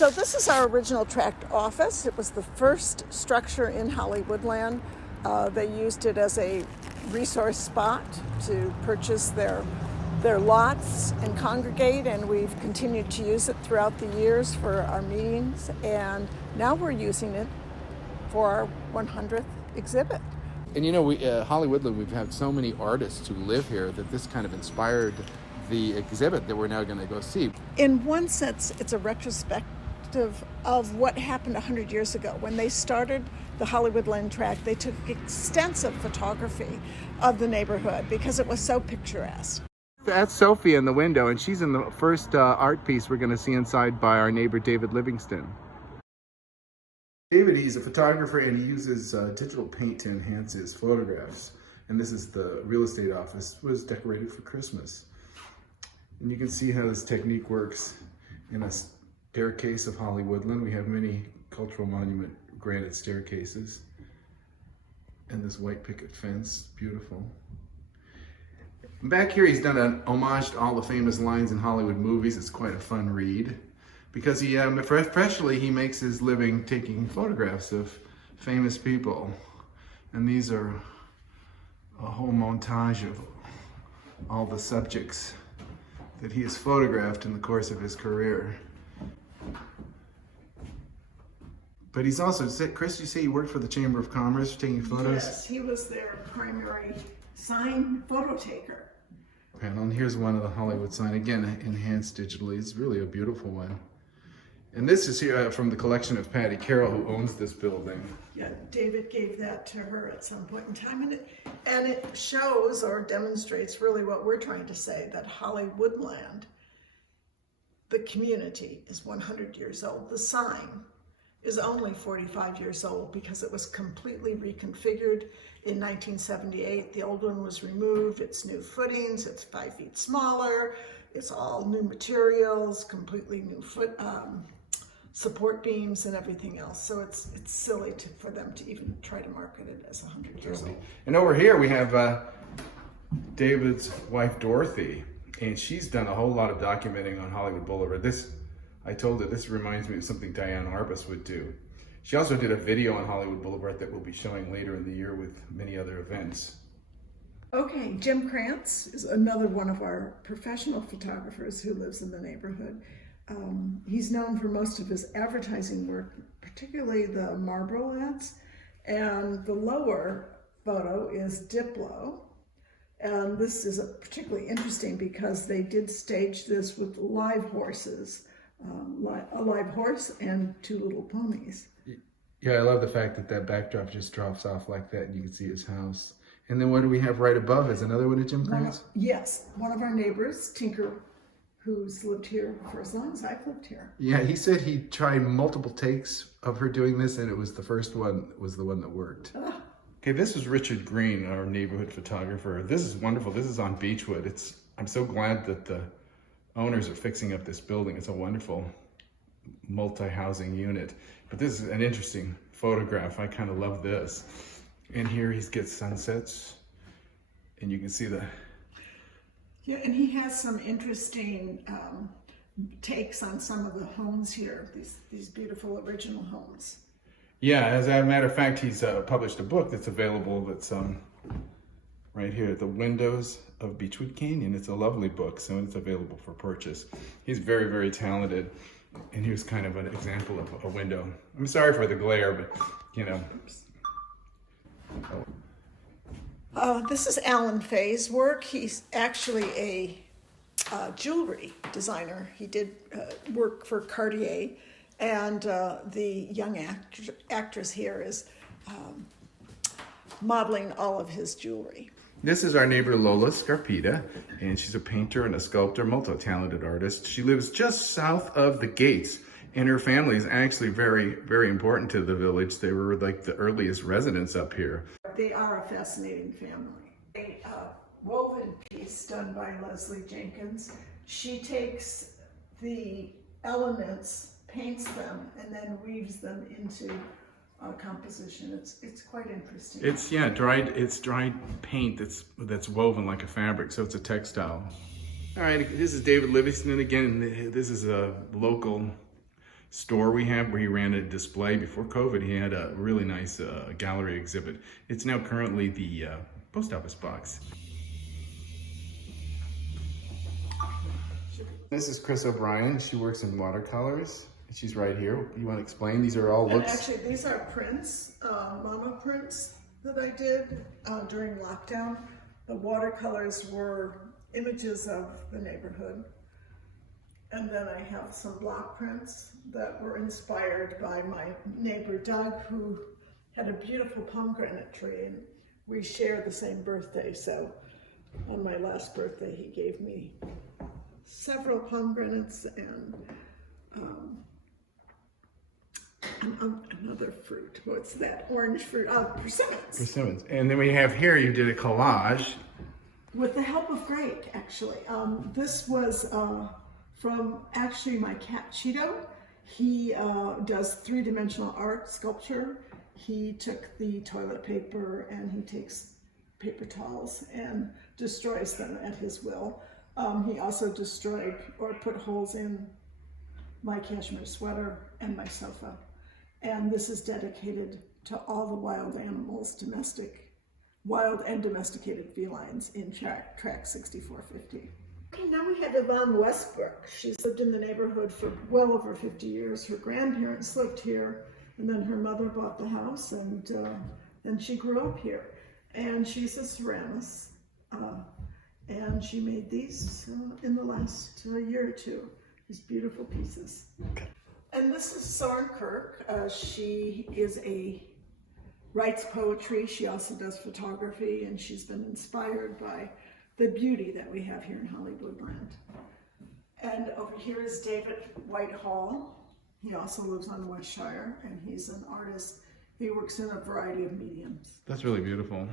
So this is our original tract office. It was the first structure in Hollywoodland. They used it as a resource spot to purchase their lots and congregate, and we've continued to use it throughout the years for our meetings, and now we're using it for our 100th exhibit. And you know, Hollywoodland, we've had so many artists who live here that this kind of inspired the exhibit that we're now going to go see. In one sense, it's a retrospective of what happened 100 years ago. When they started the Hollywoodland tract, they took extensive photography of the neighborhood because it was so picturesque. That's Sophie in the window, and she's in the first art piece we're going to see inside by our neighbor David Livingston. David, he's a photographer, and he uses digital paint to enhance his photographs. And this is the real estate office. It was decorated for Christmas. And you can see how this technique works in a staircase of Hollywoodland. We have many cultural monument granite staircases. And this white picket fence, beautiful. Back here, he's done an homage to all the famous lines in Hollywood movies. It's quite a fun read because he, professionally, he makes his living taking photographs of famous people. And these are a whole montage of all the subjects that he has photographed in the course of his career. But he's also, Chris, you say he worked for the Chamber of Commerce taking photos? Yes, he was their primary sign photo taker. And here's one of the Hollywood sign, again, enhanced digitally. It's really a beautiful one. And this is here from the collection of Patty Carroll, who owns this building. Yeah, David gave that to her at some point in time, and it shows or demonstrates really what we're trying to say, that Hollywoodland, the community, is 100 years old. The sign is only 45 years old because it was completely reconfigured in 1978. The old one was removed, it's new footings, it's 5 feet smaller, it's all new materials, completely new support beams and everything else. So it's silly for them to even try to market it as 100 years old. And over here we have David's wife, Dorothy, and she's done a whole lot of documenting on Hollywood Boulevard. I told her this reminds me of something Diane Arbus would do. She also did a video on Hollywood Boulevard that we'll be showing later in the year with many other events. Okay, Jim Krantz is another one of our professional photographers who lives in the neighborhood. He's known for most of his advertising work, particularly the Marlboro ads. And the lower photo is Diplo. And this is particularly interesting because they did stage this with live horses. A live horse and 2 little ponies. Yeah, I love the fact that that backdrop just drops off like that and you can see his house. And then what do we have right above is another one of Jim Krantz? Yes, one of our neighbors, Tinker, who's lived here for as long as I've lived here. Yeah, he said he tried multiple takes of her doing this and it was the first one was the one that worked. Okay, this is Richard Green, our neighborhood photographer. This is wonderful. This is on Beechwood. I'm so glad that the owners are fixing up this building. It's a wonderful multi-housing unit. But this is an interesting photograph. I kind of love this. And here he gets sunsets. And you can see the... Yeah, and he has some interesting takes on some of the homes here, these beautiful original homes. Yeah, as a matter of fact, he's published a book that's available that's right here, The Windows of Beechwood Canyon. It's a lovely book, so it's available for purchase. He's very, very talented, and here's kind of an example of a window. I'm sorry for the glare, but, you know. This is Alan Fay's work. He's actually a jewelry designer. He did work for Cartier, and the young actress here is modeling all of his jewelry. This is our neighbor Lola Scarpita, and she's a painter and a sculptor, multi-talented artist. She lives just south of the gates, and her family is actually very, very important to the village. They were like the earliest residents up here. They are a fascinating family. A woven piece done by Leslie Jenkins. She takes the elements, paints them, and then weaves them into composition. It's quite interesting. It's dried paint that's woven like a fabric, so it's a textile. All right, this is David Livingston again. This is a local store we have where he ran a display. Before COVID, he had a really nice gallery exhibit. It's now currently the post office box. This is Chris O'Brien. She works in watercolors. She's right here. You want to explain? These are all And looks. actually, these are prints, mama prints that I did during lockdown. The watercolors were images of the neighborhood. And then I have some block prints that were inspired by my neighbor Doug, who had a beautiful pomegranate tree, and we share the same birthday. So on my last birthday, he gave me several pomegranates and another fruit. What's that? Orange fruit? Persimmons. Persimmons. And then we have here, you did a collage. With the help of Greg, actually. This was from actually my cat Cheeto. He does three-dimensional art, sculpture. He took the toilet paper and he takes paper towels and destroys them at his will. He also destroyed or put holes in my cashmere sweater and my sofa. And this is dedicated to all the wild animals, wild and domesticated felines in track 6450. Okay, now we have Yvonne Westbrook. She's lived in the neighborhood for well over 50 years. Her grandparents lived here, and then her mother bought the house, and then she grew up here. And she's a ceramist, and she made these in the last year or two. These beautiful pieces. And this is Soren Kirk. She writes poetry. She also does photography, and she's been inspired by the beauty that we have here in Hollywoodland. And over here is David Whitehall. He also lives on West Shire, and he's an artist. He works in a variety of mediums. That's really beautiful.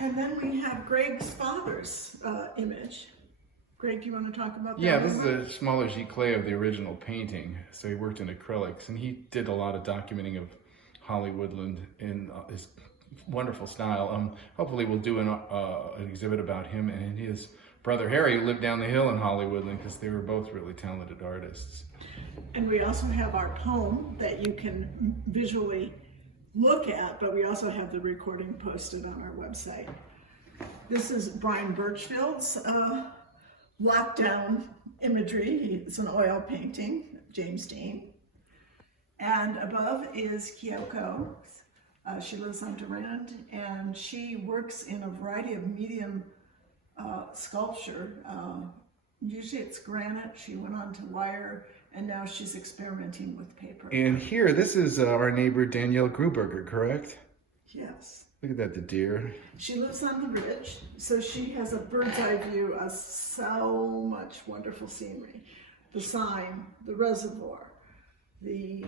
And then we have Greg's father's image. Greg, do you want to talk about that? Yeah, this is a smaller giclée of the original painting. So he worked in acrylics, and he did a lot of documenting of Hollywoodland in his wonderful style. Hopefully we'll do an exhibit about him and his brother Harry, who lived down the hill in Hollywoodland, because they were both really talented artists. And we also have our poem that you can visually look at, but we also have the recording posted on our website. This is Brian Birchfield's lockdown imagery. It's an oil painting, James Dean. And above is Kyoko. She lives on Durand, and she works in a variety of medium sculpture. Usually it's granite. She went on to wire, and now she's experimenting with paper. And here, this is our neighbor Danielle Gruberger, correct? Yes. Look at that, the deer. She lives on the ridge, so she has a bird's eye view of so much wonderful scenery. The sign, the reservoir, the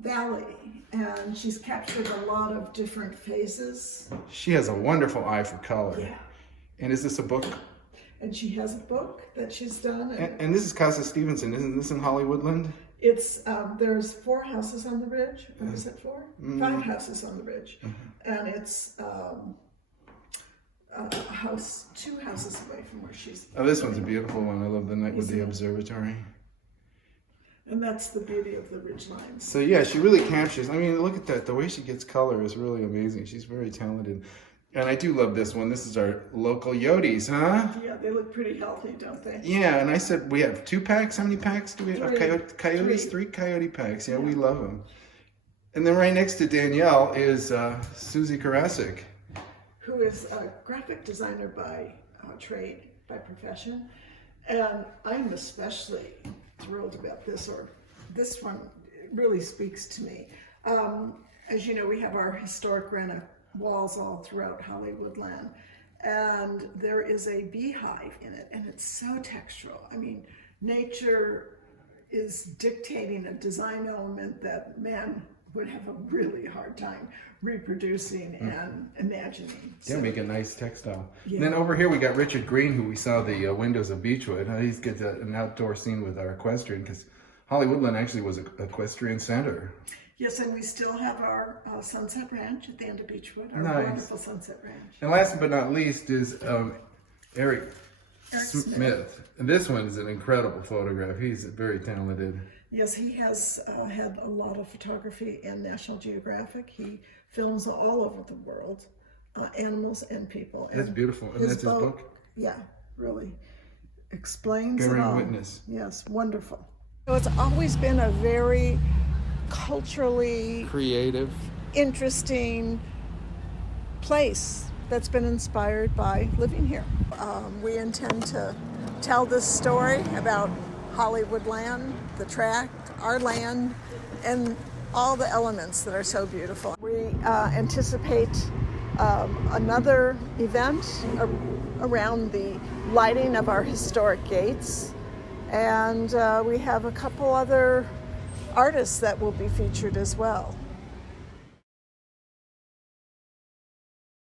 valley, and she's captured a lot of different phases. She has a wonderful eye for color. Yeah. And is this a book? And she has a book that she's done. And this is Casa Stevenson. Isn't this in Hollywoodland? It's there's 4 houses on the ridge. Or is it 4? 5 houses on the ridge, and it's a house 2 houses away from where she's. Oh, this one's a beautiful one. I love the night with the observatory. And that's the beauty of the ridge lines. So yeah, she really captures. I mean, look at that. The way she gets color is really amazing. She's very talented. And I do love this one. This is our local Yotes, huh? Yeah, they look pretty healthy, don't they? Yeah, and I said we have 2 packs. How many packs do we have? 3. Coyotes? 3 coyote packs. Yeah, we love them. And then right next to Danielle is Susie Karasik, who is a graphic designer by trade, by profession. And I'm especially thrilled about this, or this one really speaks to me. As you know, we have our historic granite walls all throughout Hollywoodland, and there is a beehive in it, and it's so textural. I mean, nature is dictating a design element that man would have a really hard time reproducing and imagining. Yeah, make a nice textile. Yeah. And then over here we got Richard Green, who we saw the windows of Beechwood. He's got an outdoor scene with our equestrian, because Hollywoodland actually was an equestrian center. Yes, and we still have our Sunset Ranch at the end of Beechwood, our Nice. wonderful Sunset Ranch. And last but not least is Eric Eric Smith. And this one is an incredible photograph. He's very talented. Yes, he has had a lot of photography in National Geographic. He films all over the world, animals and people. That's beautiful. And that's his book? Yeah, really explains it Bearing all. Witness. Yes, wonderful. So it's always been a very culturally Creative. interesting place that's been inspired by living here. We intend to tell this story about Hollywoodland, the track, our land, and all the elements that are so beautiful. We anticipate another event around the lighting of our historic gates, and we have a couple other artists that will be featured as well.